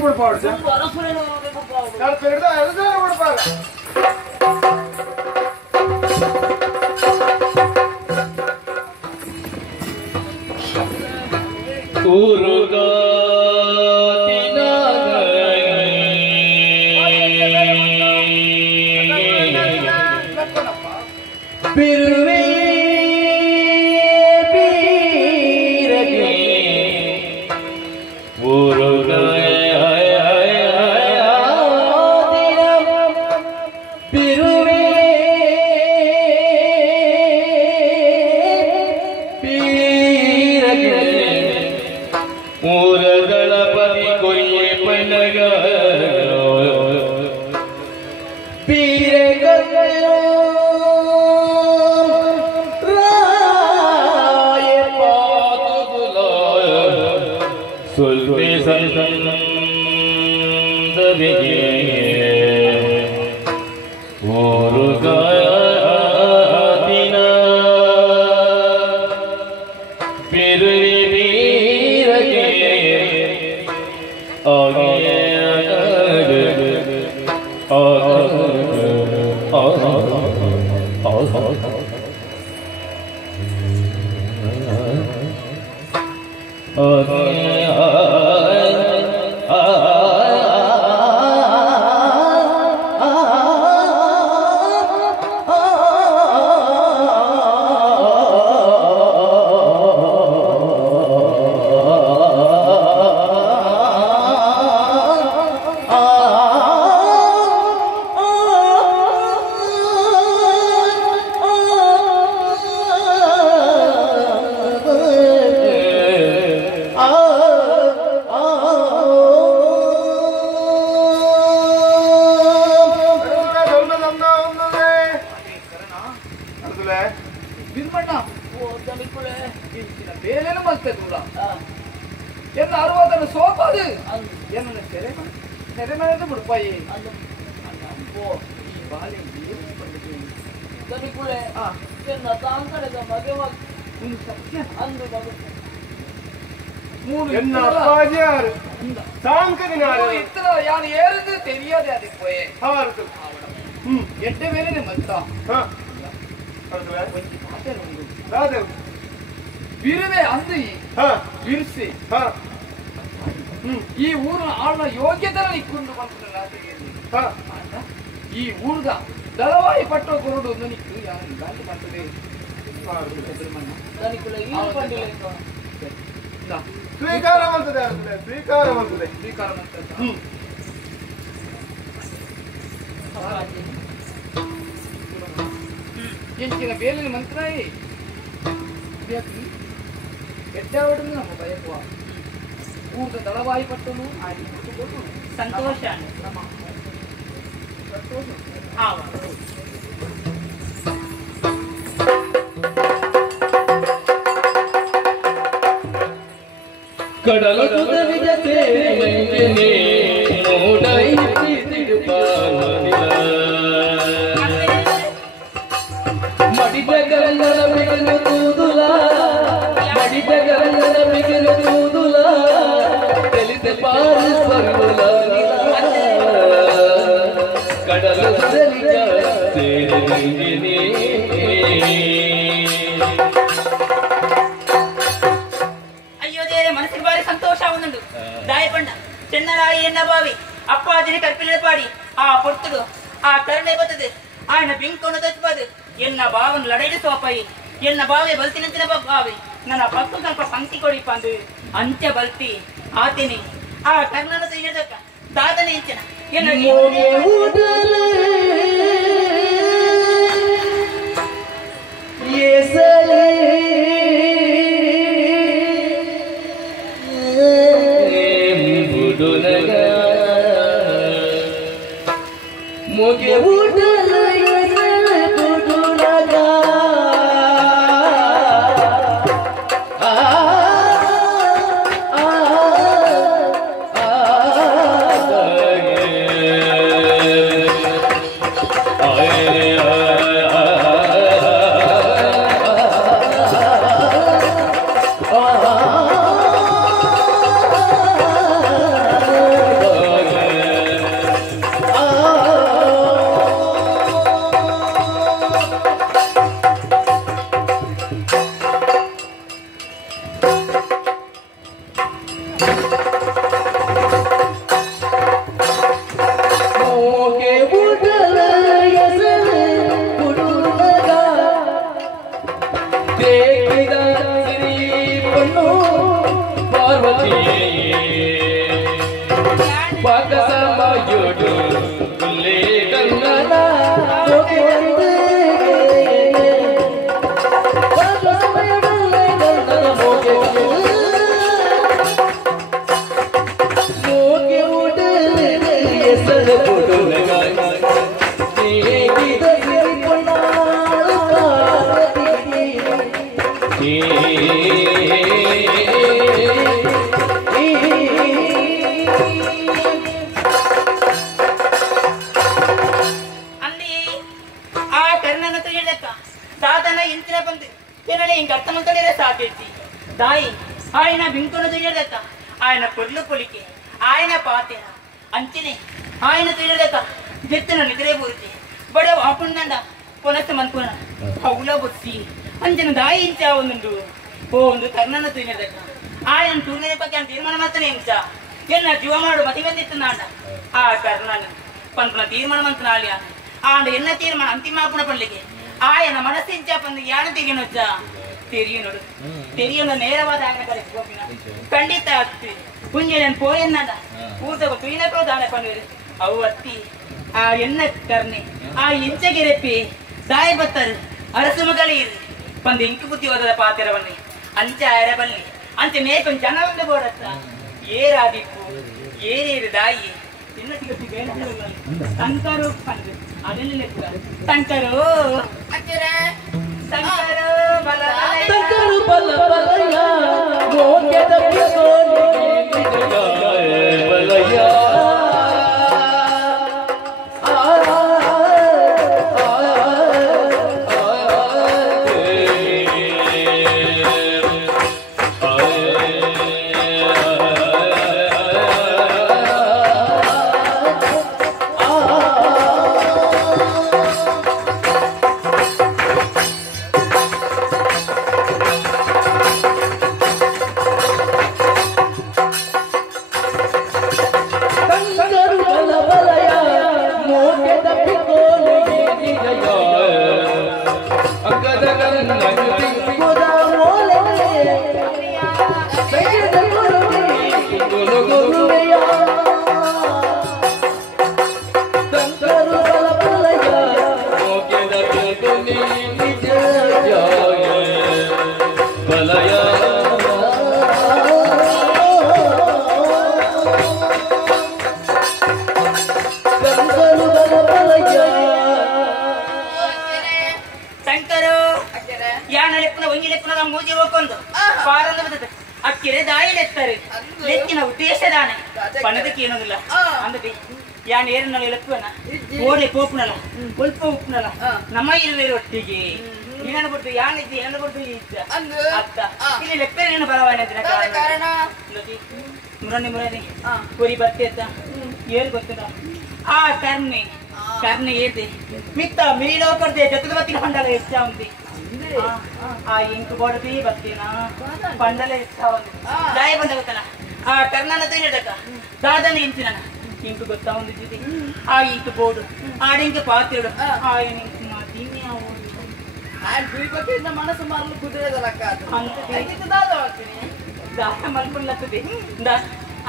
കൊടുപ്പാട് കൊടുപ്പാ Pakasama jodoh lekan nana moke Pakasama jodoh lekan nana moke ude yesad bodo lagai ki dasi panalu karati दाई ion बिंकुन तीयदक्क ion पुर्लु पुलिके ion पातेन अंचने ion तीयदक्क जेत्तन निद्रे पूर्ति बडे वापुंडंड पुनस मनपुन हौला बुत्ति अंचन दाई इंचा ओंदुंडु ओ ओंदु Karnan तीयदक्क ion टूर्ने ಬಗ್ಗೆ ತೀರ್ಮಾನ ಮಾಡ್ತಾನೆ ಇಂಚ ಎನ್ನ ಜೀವ ಮಾಡು ಮತಿ ಬಂದಿತ್ತನಾಂಡ ಆ ಕರ್ಣನ ಪಂಪನ ತೀರ್ಮಾನ ಮಂತನಾಲಿಯ ಆಂಡ ಎನ್ನ ತೀರ್ಮಾನ ಅಂತಿಮಾಪನ ಪಳ್ಳಿಗೆ ಆಯನ ಮನಸ್ಸಿಂಚ ಪಂದು ಯಾನ ತೆಗೆನೊಚ್ಚ ತೆರಿಯೋಣ ನೇರವಾದ ಆಗ ಕರೆ ಗೋಪಿನ ಖಂಡಿತ ಅತ್ತಿ ಕುಂಜೆನ ಪೋಯನ್ನಡ ಊಟ ತುಯಿನ ಪ್ರೋದಾನ ಪಂದಿರು ಅವು ಅತ್ತಿ ಆ ಎನ್ನ ಕರ್ನೆ ಆ ಇಂಚಗೆರೆಪ್ಪಿ ದಾಯ ಬತ್ತರು ಅರಸು ಮಗಳೀರು ಪಂದು ಇಂಕು ಬುದ್ಧಿ ಓದದ ಪಾತಿರವನ್ನಿ ಅಂಚ ಅರಬಲ್ಲಿ ಅಂಚ ನೇಕೊಂಡ ಜನ ಒಂದು ಬೋಡತ್ತ ಏರಾದಿಪ್ಪು ಏರೇರು ದಾಯಿ ಇನ್ನ ಸಿಗತಿ ಬೇಡ ತಂಕರು ಪಂದು ಅದನ್ನ ಲೆಕ್ಕ ತಂಕರು ಅಚ್ಚರ ತಂಕರು ಬಲ ತಂಕರು ಬಲ ಬಲಯ ಮೋಕೆದ ಬಿಗೋಲಿ ಬಲಯ ಅಕ್ಕಿರೆ ದಾಯಿಲೆತ್ತಾರೆ ಲೆಕ್ಕಿನ ಉದ್ದೇಶದಾನೆ ಪಣದಕ್ಕೆ ಏನೋದಿಲ್ಲ ಅಂದದೆ ಯಾನ್ ಏರನ್ನಲ್ಲ ಲೆಕ್ಕವನ ಓಡೆ ಕೋಪನಲ್ಲ ಸ್ವಲ್ಪ ಉಪ್ಪನಲ್ಲ ನಮ್ಮ ಇರುವೆರು ಒಟ್ಟಿಗೆ ನೀನನ್ನು ಬಿಟ್ಟು ಯಾನಿದ್ದೆ ಏನನ್ನು ಬಿಟ್ಟು ಇದ್ದ ಅತ್ತ ಇಲ್ಲಿ ಲೆಕ್ಕರೇನು ಬರವಾನೆ ಕಾರಣ ಮುರನಿ ಕೊರಿ ಬತ್ತೆ ಅತ್ತ ಏನ್ ಗೊತ್ತಿಲ್ಲ ಆ ಕರ್ನೆ ಏತೆ ಮಿತ್ತ ಮಿರಿಲೋ ಕರ್ದೆ ಜತದ ಬತ್ತಿನ ಹಂಡಲ ಎಷ್ಟ ಉಂಟಿ ಆ ಇಂಕು ಬೋಡದಿ ಬತ್ತಿನ ಪಂಡಲೆ ಎಷ್ಟ ಉಂಟಿ ದಾಯ ಬಂದ ಗೊತ್ತನ ಆ ಕರ್ಣನ ತಿಳಿದಕ ದಾದನ ಇಂಚಿನ ಇಂಕು ಗೊತ್ತಾ ಒಂದಿದ್ದಿ ಆ ಇಂಕು ಬೋಡು ಆಡಿಂಕು ಪಾತಿಡು ಆ ಇಂಕು ಮಾತಿನಿ ಆ ಆ ದುಯಿಪಕ್ಕಿಂದ ಮನಸ್ಸು ಮಾರಲು ಕುದುರೆದಲಕ್ಕ ಅಂತ ಇದು ದಾದ ಮಾಡ್ತೀನಿ ದಾಯ ಮಲ್ಕೊಂಡ್ಲತ್ತದೆ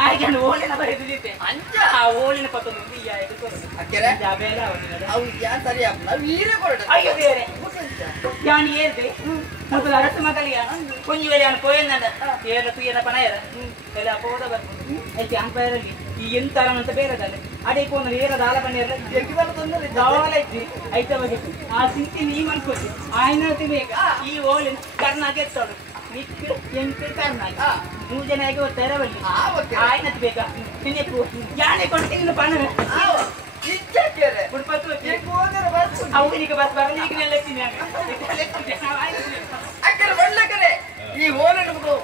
ಆಯ್ಕೆ ಓಲಿನ ಬರೆದಿದ್ದೆ ಅಂಚ ಆ ಓಲಿನ ಪತ್ತೊಂದು ಇಯ್ಯ ಇದು ಅಕ್ಕೆರೆ ಜಾಬೇಲ ಅವು ಯಾ ಸರಿ ಅಪ್ಪ ವೀರ ಕೊರಡ ಅಯ್ಯೋ ಬೇರೆ ಯಾನ್ ಏರ್ದೆ ಮೊದಲ ಅರಸ ಮಗಲಿಯ ಕೊಂಜಿ ವೇಳೆ ಅನ್ ಕೋಯನ್ನದ ಏರ ತುಯನ ಪನಯರ ಎಲ್ಲ ಅಪೋದ ಬರ್ಬೋದು ಐತಿ ಅಂಪೈರಲ್ಲಿ ಈ ಎಂತಾರ ಅಂತ ಬೇರೆದಲ್ಲ ಅದೇ ಕೋನ ಏರ ದಾಲ ಪನಯರ ಎಕ್ಕಿದಲ್ಲ ತೊಂದರೆ ದಾಲ ಐತಿ ಐತ ಬಗ್ಗೆ ಆ ಸಿಂತಿ ನೀ ಮನ್ಕೋತಿ ಆಯ್ನ ತಿಬೇಕ ಈ ಓಲಿನ ಕರ್ನಾಗೆ ಎತ್ತೋಡು ನಿಕ್ಕು ಎಂಟು ಕರ್ನಾಗ 3 ಜನ ಆಗಿ ಒತ್ತಾರೆ ಬಲ್ಲಿ ಆಯ್ನತ್ ಬೇಕಾ ನಿನ್ನೆಕು ಯಾನೆ ಕೊಡ್ತೀನಿ ಪಣ ಇಜ್ಜಾಕೆರೆ ಕುಡ್ಪತ್ತು ಏಕ ಹೋದರೆ ಬಸ್ ಅವನಿಗೆ ಬಸ್ ಬರಲಿಕ್ಕೆ ನೆಲೆಕ್ತೀನಿ ಅಕ್ಕರೆ ಬಳ್ಳಕರೆ ಈ ಓಲನ ಬಿಡು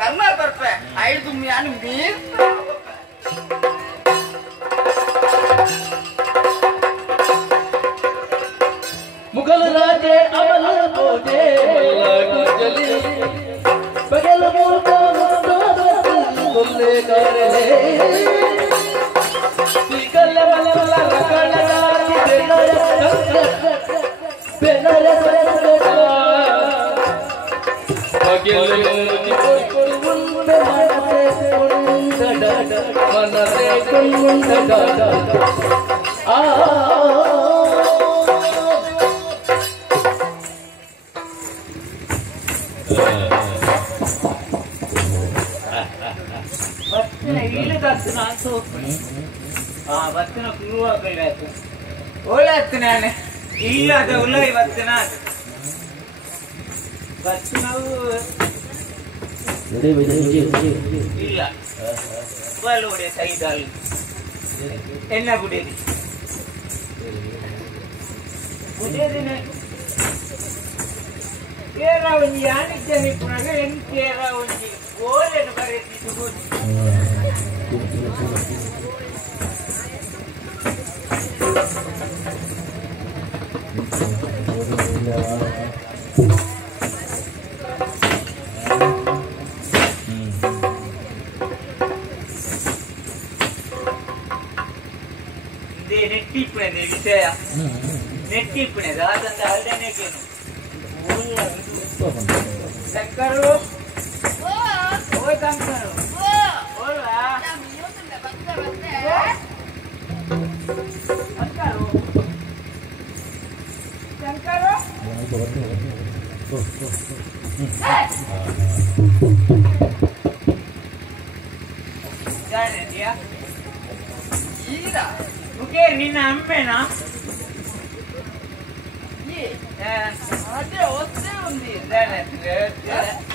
ಕರ್ನಾಟಕ ಬರ್ಪೆ ಐದು ಯಾನು ಮೀರ್ मुगल राजे अमल बोझे गुजली बगल मुल्का मुस्ताद बोले कर ले निकल वाला वाला रखड़ा बेनर संकट बगल मुल्की ಬತ್ತನ ಕುರುವಾಗಬೇಕು ಓಲಾತು ನಾನು ಇಲ್ಲದ ಉಳ್ಳಾಯಿ ಬತ್ತನ ಬತ್ತನವು ಇಲ್ಲ ಬಲೋಡೆ ಸೈದಾಲ್ ಎನ್ನ ಬುಡೇದಿ ಬುಡೇದಿನ ಕೇರ ಒಂಜಿ ಯಾನಿದ್ದೆ ನಿಪುಣಗ ಎನ್ ಕೇರ ಒಂಜಿ ಓಲೆನು ಬರೆದಿದ್ದು ನೆಟ್ಟಿಪ್ಪಣೆ ವಿಷಯ ನೆಟ್ಟಿಪ್ಪಣೆ ಅದಂತ ಅಲ್ಲೇ ಶಂಕರು ಓಯ್ ಕಂಕರು ನಿನ್ನ ಅಮ್ಮೆನಾ అదే వస్తే ఉంది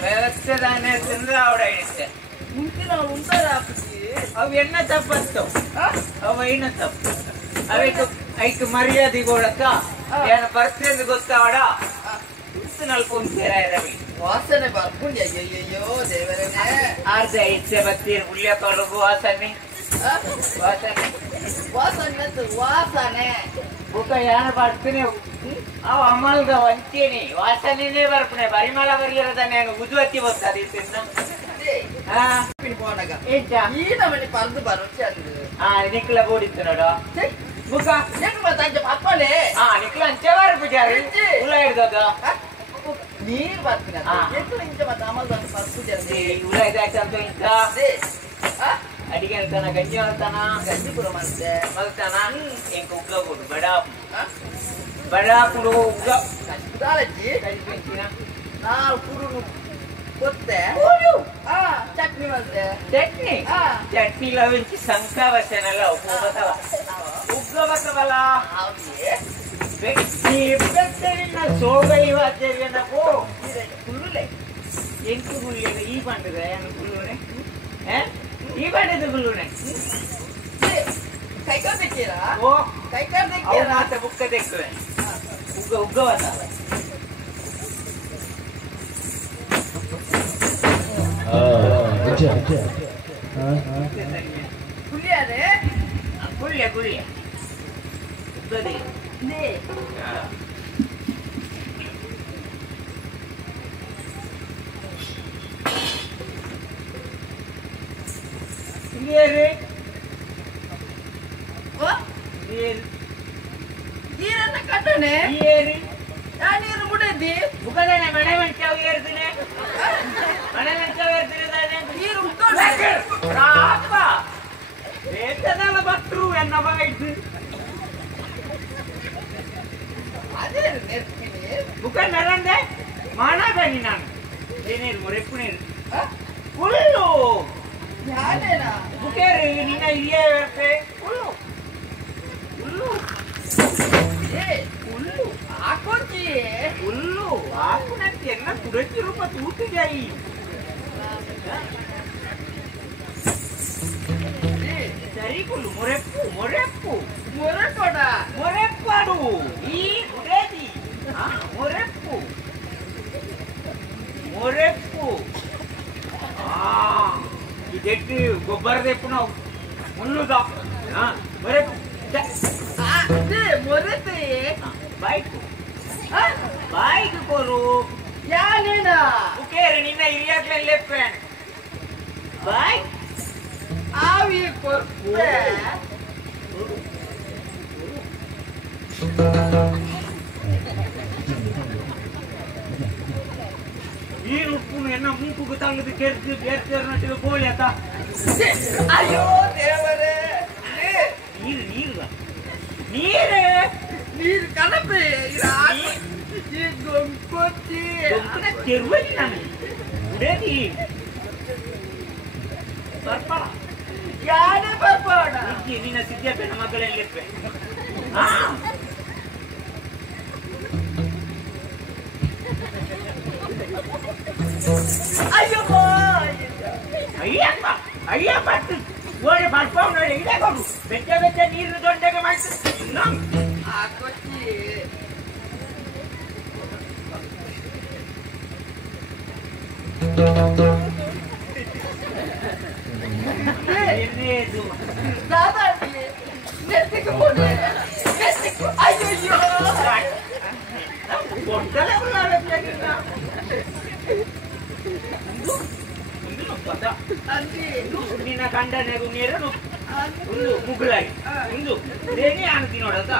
వ్యవస్థదాన్ని తిండి ఆవిడైతే ఉంటున్నా ఉంటారా అవి ఎన్న తప్పస్తావు అవి అయిన తప్పు అవి ಐಕ್ ಮರ್ಯಾದೆ ಕೊಡಕ್ಕ ಏನ ಬರ್ತೇನೆ ಗೊತ್ತಾವಡ ನಲ್ಕೊಂತೀರ ವಾಸನೆ ಬರ್ಕೊಂಡು ಅಯ್ಯಯ್ಯೋ ದೇವರೇ ಅರ್ಧ ಇಚ್ಛೆ ಬರ್ತೀರಿ ಉಳ್ಳೆ ಕೊಡಗು ವಾಸನೆ ವಾಸನೆ ವಾಸನೆ ವಾಸನೆ ಬುಕ್ಕ ಏನ ಬರ್ತೀನಿ ಅವ್ ಅಮಲ್ಗ ಒಂಚೇನಿ ವಾಸನೆನೇ ಬರ್ಪಣೆ ಪರಿಮಳ ಬರಿಯರದ ನಾನು ಉದ್ವತ್ತಿ ಬರ್ತದೆ ನಿಕ್ಲ ಬೋಡಿತ್ತು ನೋಡು ಬುಕ್ಕ ಪಪ್ಪಲೆ ನಿಕ್ಲ ಅಂಚೆವಾರ ಪೂಜಾರಿ ಉಳ ಹಿಡ್ದಾಗ ನೀರ್ ಬರ್ತೀನಿ ಉಳ ಇದಾಯ್ತಂತ ಇಂತ ಅಡಿಗೆ ಅಂತಾನ ಗಂಜಿ ಅಂತಾನ ಗಂಜಿ ಪುರ ಮಲ್ತಾನ ಎಂಕ ಉಗ್ಗ ಕೊಡು ಬಡ ಕುಡು ಉಗ್ಗ ಗಂಜಿ ಪೆಂಚಿನ ನಾವು ಕುರು ಕೊತ್ತೆ ಚಟ್ನಿ ಮಾಡ್ತೆ ಚಟ್ನಿ ಚಟ್ನಿಲ ವೆಂಚಿ ಸಂಕ ಬಸನಲ್ಲ ಉಗ್ಗ ಬತ್ತವಲ್ಲ ಬೆಟ್ಟರಿನ ಸೋಗೈ ವಾದ್ಯನಪ್ಪೋ ಕುಳ್ಳುಲೆ ಎಂಟು ಗುಳ್ಳಿಯ ಈ ಬಂಡದ ಗುಳ್ಳುನೆ ಈ ಬಂಡದ ಗುಳ್ಳುನೆ ಕೈಕಾರ್ ತೆಕ್ಕೀರಾ ಓ ಕೈಕಾರ್ ತೆಕ್ಕೀರಾ ಆತ ಬುಕ್ಕ ತೆಕ್ಕುವೆ ಉಗ್ಗ ಬತ್ತವ ಕುಳ್ಳಿಯಾರೆ ಕುಳ್ಳೆ ಉಗ್ಗದೆ ನೀರನ್ನ ಕಟ್ಟಣೆ ನೀರು ಮುಡದಿ ಮುಖದೇನೆ ಮನೆ ಮಂಚಾವ್ ಏರ್ತೀನಿ ಮನೆ ಮಂಚಾವ್ ಏರ್ತೀನಿ ನೀರು ವೇತನಲ್ಲ ಭಟ್ರು ಎನ್ನ ಬಾಯ್ತು ಅದೇ ಮುಖ ನರಂದೆ ಮಾಡಬೇಡಿ ನಾನು ಏನೇನು ಮುರೆಪ್ಪು ನೀರು ಹುಲ್ಲು ಮುಖೇರಿ ನಿನ್ನ ಇಲ್ಲಿಯೇ ಇರುತ್ತೆ ಹುಲ್ಲು ಹುಲ್ಲು ಹುಲ್ಲು ಹಾಕೋತಿ ಹುಲ್ಲು ಹಾಕುನಂತೆ ಎನ್ನ ಕುಡಚಿ ರೂಪ ತೂತಿಗಾಯಿ ಸರಿ ಹುಲ್ಲು ಮೊರೆಪ್ಪು ಮೊರೆಪ್ಪಾಡು ಈ ಗುಡೇದಿ ಮೊರೆಪ್ಪು ಇದೆಟ್ಟು ಗೊಬ್ಬರದ ಎಪ್ಪು ನಾವು ಮುಳ್ಳುದ ಮೊರೆಪ್ಪು ಮೊರೆತೆ ಬಾಯ್ಕ್ ಕೋರು ಯಾನೇನ ಉಕೇರಿ ನಿನ್ನ ಹಿರಿಯಾಗ್ಲೇ ಲೆಪ್ಪೇನ್ ಬಾಯ್ ಆವಿ ಕೊರ್ಪೆ ನೀರು ಉಪ್ಪು ಎನ್ನ ಮೂಗುಗೆ ತಂಗದು ಕೆರ್ದು ಬೇರ್ತಿಗೆ ಕೋಳಿ ಅಕ್ಕ ಅಯ್ಯೋ ದೇವರೇ ನೀರು ನೀರು ನೀರು ನೀರು ಕಲಪೆ ಈ ಗೊಂಕೊಚ್ಚಿ ತೆರುವಲ್ಲಿ ನಾನು ಉಡೇದಿ ಬರ್ಪಳ ಯಾರೇ ಬರ್ಬೋಣ ನಿನ್ನ ಸಿದ್ಧಪ್ಪನ ಮಕ್ಕಳಲ್ಲಿಪ್ಪೆ ಅಯ್ಯಪ್ಪ ಅಯ್ಯಪ್ಪ ಅಯ್ಯಪ್ಪ ಓಡಿ ಬರ್ಪ ನೋಡಿ ಇದೇ ಕೊಡು ಬೆಚ್ಚ ಬೆಚ್ಚ ನೀರು ದೊಡ್ಡಗೆ ಮಾಡ್ತೀನಿ ಇನ್ನೊಂದು ಆಕೊಚ್ಚಿ ಎನ್ನೇದು ದಾದಾಜಿ ನೆತ್ತಿಗೆ ಹೋಗಿ ನೆತ್ತಿಗೆ ಅಯ್ಯಯ್ಯೋ ಕೊಟ್ಟಲೆ ನಿನ್ನ ಗಂಡನೆಗೂ ನೀರು ಒಂದು ಮುಗುಳಾಗಿ ಒಂದು ದೇನಿ ಆನತಿ ನೋಡದ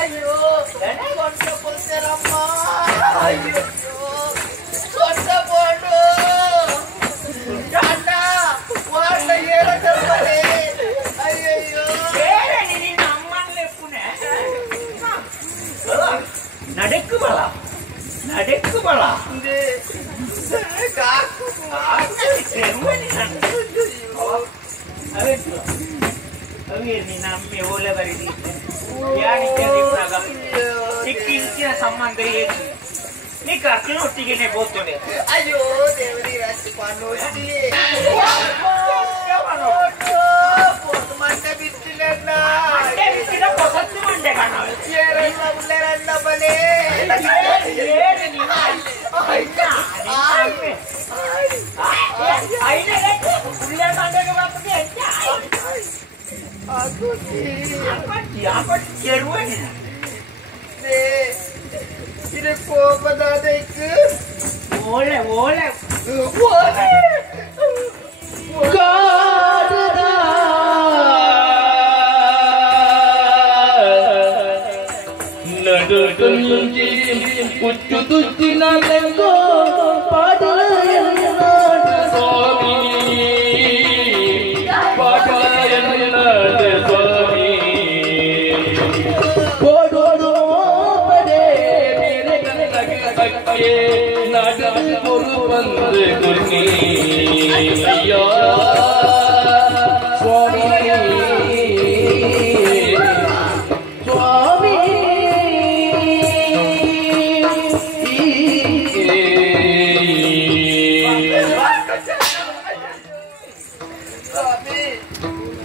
ಅಯ್ಯೋ ಅಯ್ಯೋ ಸೊಂಟ ಬೋಡು ಅಣ್ಣ ವಾಡ ಏರ ಕರ್ಬಲೆ ಅಯ್ಯಯ್ಯೋ ನಿನ್ನ ಅಮ್ಮನಲ್ಲೇ ಪುಣೆ ನಡೆಕ್ಕು ಬಲ ನಡೆಕ್ಕು ಬಲ ಕಾಕು ನಿನ್ನ ಅಮ್ಮೆ ಓಲೆ ಬರೀ ಚಿಕ್ಕಿಂಚಿನ ಸಂಬಂಧ ಏನು ನೀ ಕರ್ಕಿನ ಒಟ್ಟಿಗೆನೆ ಬೋತೋಡೆ ಅಯ್ಯೋ ದೇವರಿ ರಾಜಪಾನು ಮಂಡೆ ಬಿತ್ತಿಲ್ಲ ಹೊಸತ್ತು ಮಂಡೆ ಕಾಣವೆ ಉಳ್ಳರಣ್ಣ ಬಲೆ ಇದು ಕೋಪದಾದಕ್ಕೆ ಓಳೆ ಓಳೆ ನಡು ತುಂಜಿ ಕುಚ್ಚು ತುಚ್ಚಿನ ಲೆಂಗೋ வந்து குர்மி ஐயா சுவாமி சுவாமி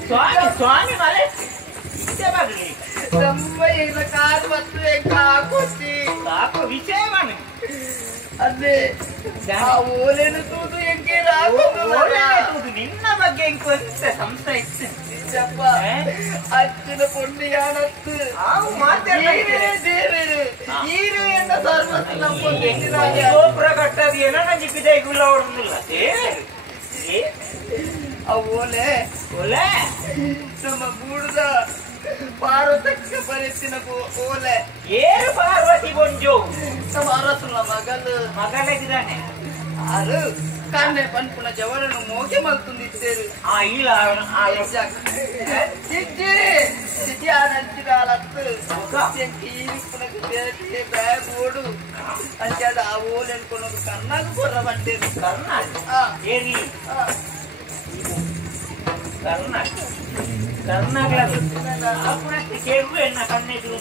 சுவாமி சுவாமி மலை விಷಯವಾಗಲಿ ನಮ್ಮ ಇಲ್ಲ ಕಾರ್ ಮತ್ತು ಕಾಕೋತಿ ಕಾಕೋ ವಿಷಯವಾನ ಅದೇ ಆ ಓಲೆನು ತೂತು ಹೆಂಗೆ ರಾಕೋದು ನಿನ್ನ ಬಗ್ಗೆ ಎಂತ ಸಂಶಯ ಇತ್ತು ನಿಜಪ್ಪ ಅಚ್ಚಿನ ಪುಣ್ಯಾನತ್ತು ಅವು ಮಾತಾಡ್ತಾರೆ ದೇವರು ಹೀರೆಯನ್ನ ಸರ್ವಸ್ವ ನಮ್ಮ ಗೋಪುರ ಕಟ್ಟದು ಏನೋ ನಂಗೆ ಬಿದೈಗುಲ್ಲ ಹೊರದಿಲ್ಲ ಆ ಓಲೆ ಓಲೆ ನಮ್ಮ ಗೂಡದ ಪಾರ್ವತಕ್ಕೆ ಬರೆಸಿನ ಓಲೆ ಏರು ಪಾರ್ವತಿ ಬೊಂಜು ನಮ್ಮ ಅರಸನ ಮಗನಿದ್ದಾನೆ ಅದು ಕಣ್ಣೆ ಪನ್ಪುನ ಜವರನ್ನು ಮೋಗೆ ಮಲ್ತುಂದಿದ್ದೇರು ಆ ಇಲ್ಲ ಚಿಚ್ಚಿ ಚಿಚ್ಚಿ ಆನಂಚಿದ ಆಲತ್ತು ಈರಿಪ್ಪುನಕ್ಕೆ ಬೇಟಿ ಬ್ಯಾಗ್ ಓಡು ಅಂಚಾದ ಆ ಓಲೆ ಅನ್ಕೊಳ್ಳೋದು ಕಣ್ಣಾಗ ಕೊರ ಬಂಡೇರು ಕರ್ನಾಟಕ ಏರಿ ಕರ್ನಾಟಕ ಅಪ್ಪನಕ್ಕೆ ಕೇಳುವೆ ಎನ್ನ ಕಣ್ಣೆದುರು